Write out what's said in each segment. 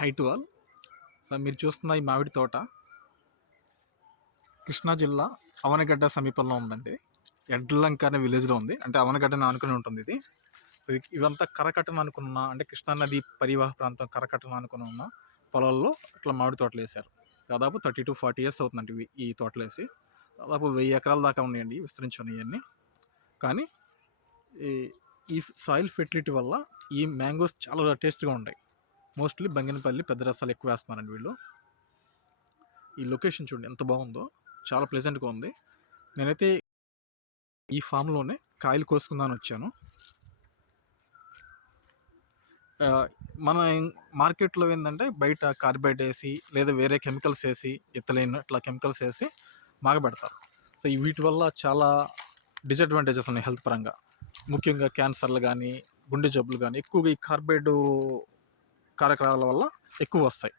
High to all. So మీరు చూస్తున్న ఈ మామిడి తోట కృష్ణా జిల్లా అవనగడ్డ సమీపంలో ఉందండి. ఎడ్లంక అనే విలేజ్లో ఉంది. అంటే అవనగడ్డని ఆనుకుని ఉంటుంది ఇది. సో ఇవంతా కరకట్టను అనుకున్న, అంటే కృష్ణా నది పరివాహ ప్రాంతం కరకట్టను అనుకుని ఉన్న పొలాల్లో ఇట్లా మామిడి తోటలు వేశారు. దాదాపు 30 to 40 years అవుతుందండి ఈ తోటలు వేసి. దాదాపు 1000 ఎకరాల దాకా ఉన్నాయండి విస్తరించి ఉన్నాయి ఇవన్నీ. కానీ ఈ సాయిల్ ఫెర్టిలిటీ వల్ల ఈ మ్యాంగోస్ చాలా టేస్ట్గా ఉంటాయి. మోస్ట్లీ బంగినపల్లి పెద్ద రసాలు ఎక్కువ వేస్తున్నారండి వీళ్ళు. ఈ లొకేషన్ చూడండి ఎంత బాగుందో, చాలా ప్లెజెంట్గా ఉంది. నేనైతే ఈ ఫామ్లోనే కాయలు కోసుకుందామని వచ్చాను. మన మార్కెట్లో ఏంటంటే బయట కార్బైడ్ వేసి లేదా వేరే కెమికల్స్ వేసి ఇథిలిన్ ఇట్లా కెమికల్స్ వేసి మాగబెడతారు. సో వీటి వల్ల చాలా డిసడ్వాంటేజెస్ ఉన్నాయి హెల్త్ పరంగా. ముఖ్యంగా క్యాన్సర్లు కానీ గుండె జబ్బులు కానీ ఎక్కువగా ఈ కార్బైడ్ కారకాల వల్ల ఎక్కువ వస్తాయి.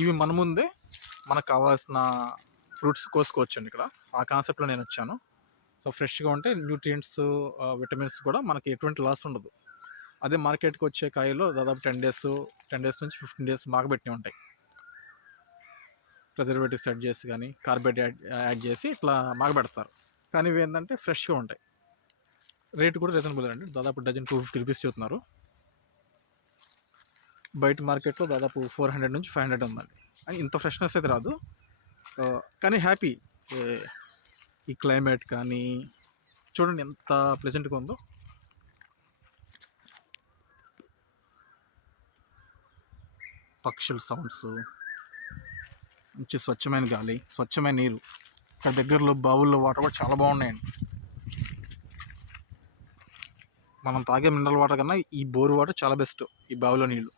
ఇవి మన ముందే మనకు కావాల్సిన ఫ్రూట్స్ కోసుకోవచ్చండి ఇక్కడ. ఆ కాన్సెప్ట్లో నేను వచ్చాను. సో ఫ్రెష్గా ఉంటే న్యూట్రియంట్స్, విటమిన్స్ కూడా మనకి ఎటువంటి లాస్ ఉండదు. అదే మార్కెట్కి వచ్చే కాయల్లో దాదాపు 10 days నుంచి 15 days మాగబెట్టి ఉంటాయి. ప్రిజర్వేటివ్స్ యాడ్ చేసి కానీ కార్బైడ్ యాడ్ చేసి ఇట్లా మాగబెడతారు. కానీ ఇవి ఏంటంటే ఫ్రెష్గా ఉంటాయి. రేటు కూడా రీజనబుల్ అండి. దాదాపు డజన్ 250 రూపీస్ చెప్తున్నారు. బయట మార్కెట్లో దాదాపు 400 నుంచి 500 ఉందండి. అని ఇంత ఫ్రెష్నెస్ అయితే రాదు. కానీ హ్యాపీ. ఈ క్లైమేట్ కానీ చూడండి ఎంత ప్లెజెంట్గా ఉందో. పక్షుల సౌండ్స్, మంచి స్వచ్ఛమైన గాలి, స్వచ్ఛమైన నీరు. ఇక్కడ దగ్గరలో బావుల్లో వాటర్ కూడా చాలా బాగున్నాయండి. మనం తాగే మినరల్ వాటర్ కన్నా ఈ బోర్ వాటర్ చాలా బెస్ట్. ఈ బావిలో నీళ్ళు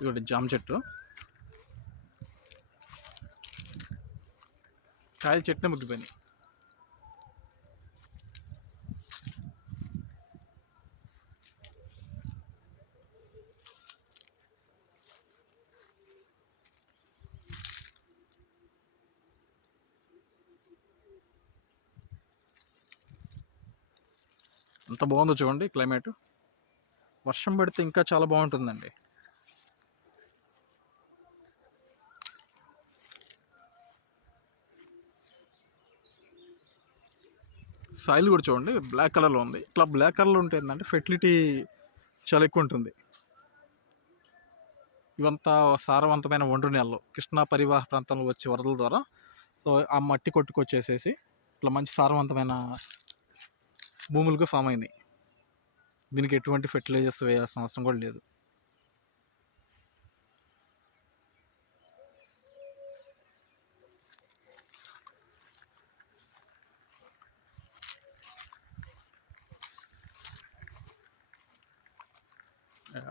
ఇక్కడ జామ చెట్టు, కాయలు చెట్టునే ముగ్గిపోయినాయి. ఎంత బాగుందో చూడండి క్లైమేట్. వర్షం పడితే ఇంకా చాలా బాగుంటుందండి. సాయిల్ కూడా చూడండి బ్లాక్ కలర్లో ఉంది. ఇట్లా బ్లాక్ కలర్లో ఉంటే ఏంటంటే ఫెర్టిలిటీ చాలా ఎక్కువ ఉంటుంది. ఇవంతా సారవంతమైన ఒండ్రు నేలలు కృష్ణా పరివాహ ప్రాంతంలో వచ్చే వరదల ద్వారా సో ఆ మట్టి కొట్టుకొచ్చేసేసి ఇట్లా మంచి సారవంతమైన భూములుగా ఫామ్ అయినాయి. దీనికి ఎటువంటి ఫెర్టిలైజర్స్ వేయాల్సిన అవసరం కూడా లేదు.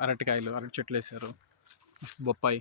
అరటి చెట్లు వేసారు, బొప్పాయి.